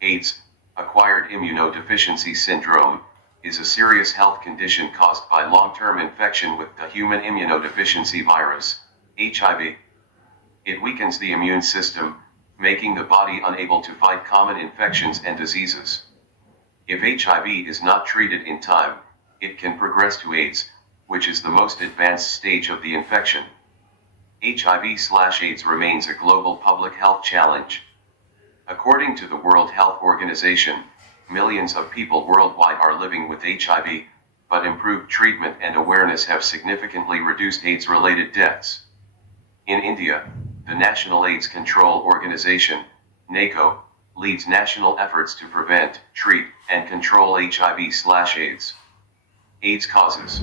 AIDS, acquired immunodeficiency syndrome, is a serious health condition caused by long-term infection with the human immunodeficiency virus, HIV. It weakens the immune system, making the body unable to fight common infections and diseases. If HIV is not treated in time, it can progress to AIDS, which is the most advanced stage of the infection. HIV/AIDS remains a global public health challenge. According to the World Health Organization, millions of people worldwide are living with HIV, but improved treatment and awareness have significantly reduced AIDS-related deaths. In India, the National AIDS Control Organization, NACO, leads national efforts to prevent, treat, and control HIV/AIDS. AIDS causes.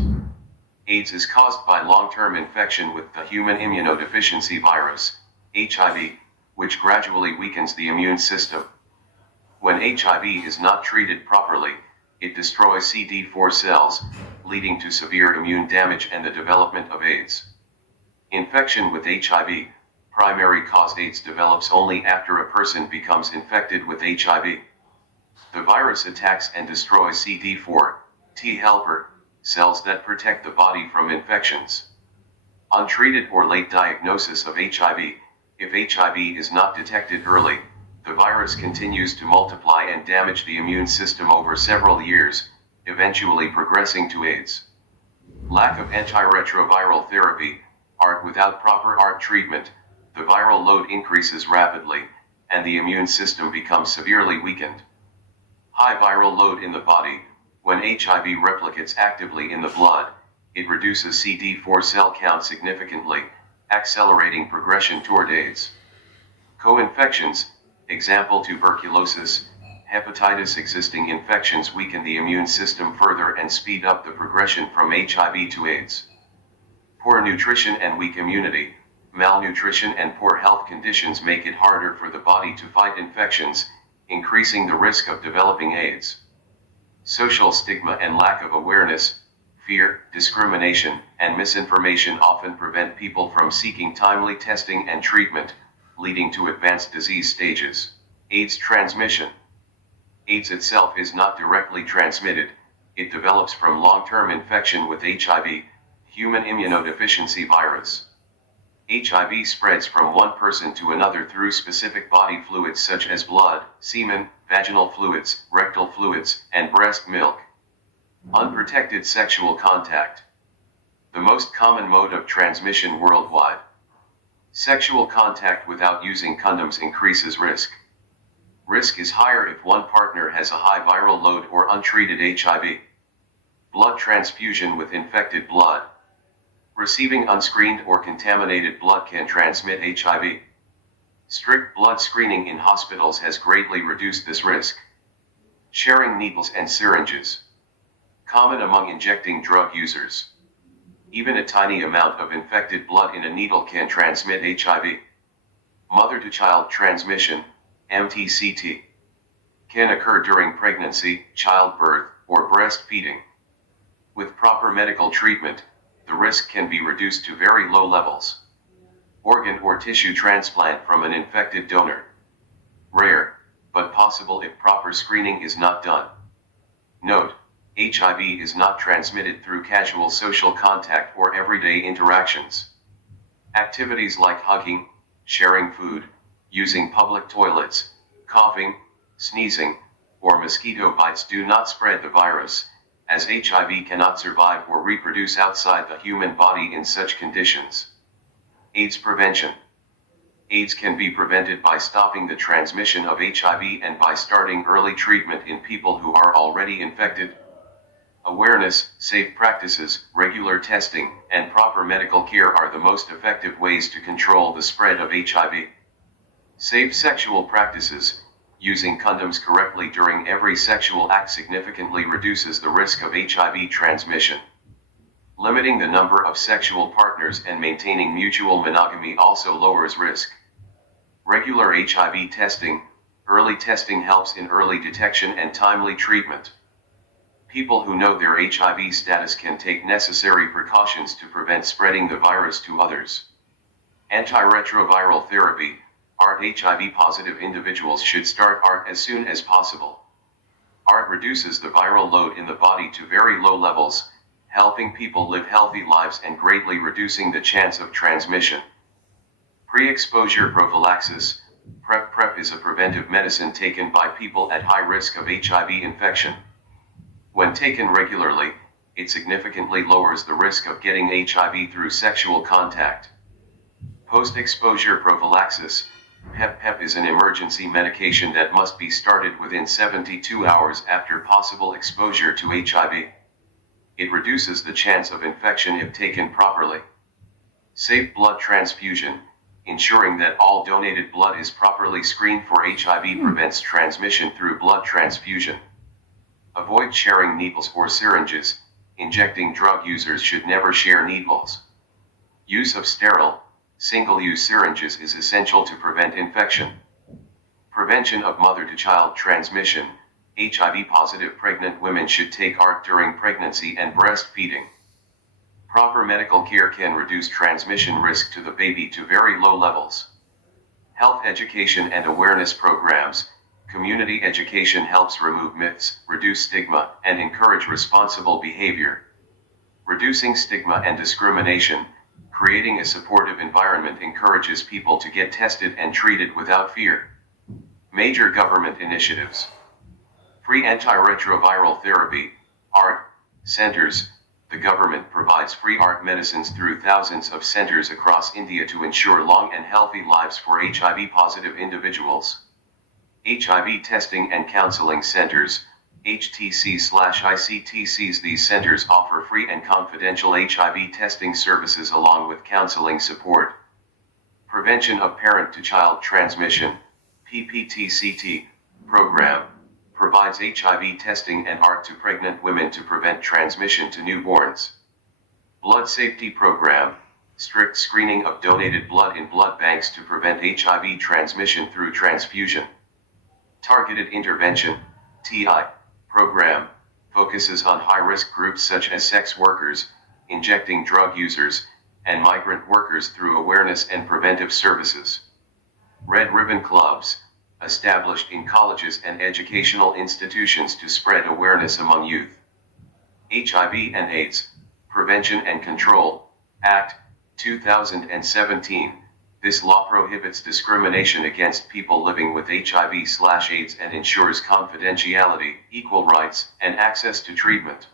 AIDS is caused by long-term infection with the human immunodeficiency virus, HIV, which gradually weakens the immune system. When HIV is not treated properly, it destroys CD4 cells, leading to severe immune damage and the development of AIDS. Infection with HIV, primary cause AIDS develops only after a person becomes infected with HIV. The virus attacks and destroys CD4, T helper, cells that protect the body from infections. Untreated or late diagnosis of HIV, if HIV is not detected early, the virus continues to multiply and damage the immune system over several years, eventually progressing to AIDS. Lack of antiretroviral therapy, ART. Without proper ART treatment, the viral load increases rapidly, and the immune system becomes severely weakened. High viral load in the body. When HIV replicates actively in the blood, it reduces CD4 cell count significantly, accelerating progression toward AIDS. Co-infections, example tuberculosis, hepatitis. Existing infections weaken the immune system further and speed up the progression from HIV to AIDS. Poor nutrition and weak immunity, malnutrition and poor health conditions make it harder for the body to fight infections, increasing the risk of developing AIDS. Social stigma and lack of awareness, fear, discrimination, and misinformation often prevent people from seeking timely testing and treatment, leading to advanced disease stages. AIDS transmission. AIDS itself is not directly transmitted, it develops from long-term infection with HIV, human immunodeficiency virus. HIV spreads from one person to another through specific body fluids such as blood, semen, vaginal fluids, rectal fluids, and breast milk. Unprotected sexual contact. The most common mode of transmission worldwide. Sexual contact without using condoms increases risk. Risk is higher if one partner has a high viral load or untreated HIV. Blood transfusion with infected blood. Receiving unscreened or contaminated blood can transmit HIV. Strict blood screening in hospitals has greatly reduced this risk. Sharing needles and syringes. Common among injecting drug users. Even a tiny amount of infected blood in a needle can transmit HIV. Mother-to-child transmission, MTCT, can occur during pregnancy, childbirth, or breastfeeding. With proper medical treatment, the risk can be reduced to very low levels. Organ or tissue transplant from an infected donor. Rare, but possible if proper screening is not done. Note: HIV is not transmitted through casual social contact or everyday interactions. Activities like hugging, sharing food, using public toilets, coughing, sneezing, or mosquito bites do not spread the virus, as HIV cannot survive or reproduce outside the human body in such conditions. AIDS prevention. AIDS can be prevented by stopping the transmission of HIV and by starting early treatment in people who are already infected. Awareness, safe practices, regular testing, and proper medical care are the most effective ways to control the spread of HIV. Safe sexual practices. Using condoms correctly during every sexual act significantly reduces the risk of HIV transmission. Limiting the number of sexual partners and maintaining mutual monogamy also lowers risk. Regular HIV testing. Early testing helps in early detection and timely treatment. People who know their HIV status can take necessary precautions to prevent spreading the virus to others. Antiretroviral therapy. ART HIV-positive individuals should start ART as soon as possible. ART reduces the viral load in the body to very low levels, helping people live healthy lives and greatly reducing the chance of transmission. Pre-exposure prophylaxis, PrEP is a preventive medicine taken by people at high risk of HIV infection. When taken regularly, it significantly lowers the risk of getting HIV through sexual contact. Post-exposure prophylaxis, PEP is an emergency medication that must be started within 72 hours after possible exposure to HIV. It reduces the chance of infection if taken properly. Safe blood transfusion, ensuring that all donated blood is properly screened for HIV prevents transmission through blood transfusion. Avoid sharing needles or syringes. Injecting drug users should never share needles. Use of sterile, single-use syringes is essential to prevent infection. Prevention of mother-to-child transmission. HIV-positive pregnant women should take ART during pregnancy and breastfeeding. Proper medical care can reduce transmission risk to the baby to very low levels. Health education and awareness programs. Community education helps remove myths, reduce stigma, and encourage responsible behavior. Reducing stigma and discrimination. Creating a supportive environment encourages people to get tested and treated without fear. Major government initiatives. Free antiretroviral therapy, ART, centers. The government provides free ART medicines through thousands of centers across India to ensure long and healthy lives for HIV-positive individuals. HIV testing and counseling centers, HTC/ICTCs. These centers offer free and confidential HIV testing services along with counseling support. Prevention of parent-to-child transmission, PPTCT, program, provides HIV testing and ART to pregnant women to prevent transmission to newborns. Blood safety program, strict screening of donated blood in blood banks to prevent HIV transmission through transfusion. Targeted intervention, TI, program, focuses on high-risk groups such as sex workers, injecting drug users, and migrant workers through awareness and preventive services. Red Ribbon Clubs, established in colleges and educational institutions to spread awareness among youth. HIV and AIDS, Prevention and Control, Act, 2017. This law prohibits discrimination against people living with HIV/AIDS and ensures confidentiality, equal rights, and access to treatment.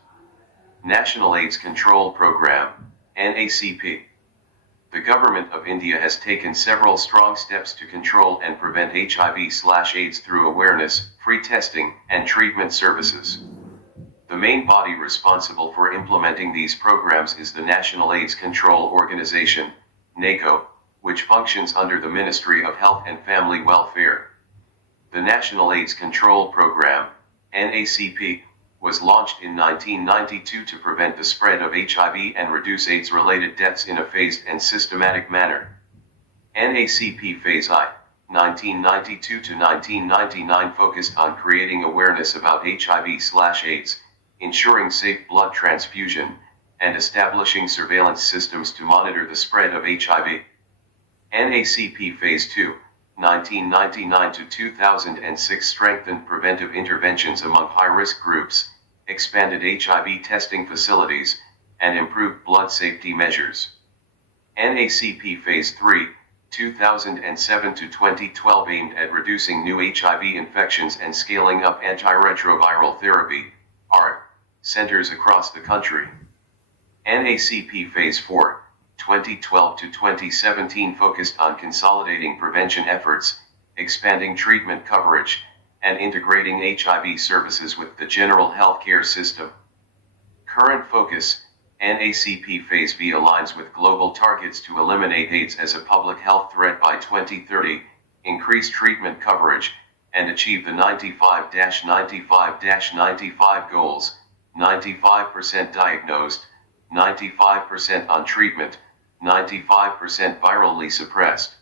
National AIDS Control Program, NACP. The Government of India has taken several strong steps to control and prevent HIV/AIDS through awareness, free testing, and treatment services. The main body responsible for implementing these programs is the National AIDS Control Organization, NACO, which functions under the Ministry of Health and Family Welfare. The National AIDS Control Program, NACP, was launched in 1992 to prevent the spread of HIV and reduce AIDS-related deaths in a phased and systematic manner. NACP Phase I, 1992 to 1999 focused on creating awareness about HIV/AIDS, ensuring safe blood transfusion, and establishing surveillance systems to monitor the spread of HIV. NACP Phase II, 1999 to 2006 strengthened preventive interventions among high-risk groups, expanded HIV testing facilities, and improved blood safety measures. NACP Phase III, 2007 to 2012 aimed at reducing new HIV infections and scaling up antiretroviral therapy, ART, centers across the country. NACP Phase IV, 2012 to 2017 focused on consolidating prevention efforts, expanding treatment coverage, and integrating HIV services with the general healthcare system. Current focus, NACP Phase V aligns with global targets to eliminate AIDS as a public health threat by 2030, increase treatment coverage, and achieve the 95-95-95 goals, 95% diagnosed, 95% on treatment, 95% virally suppressed.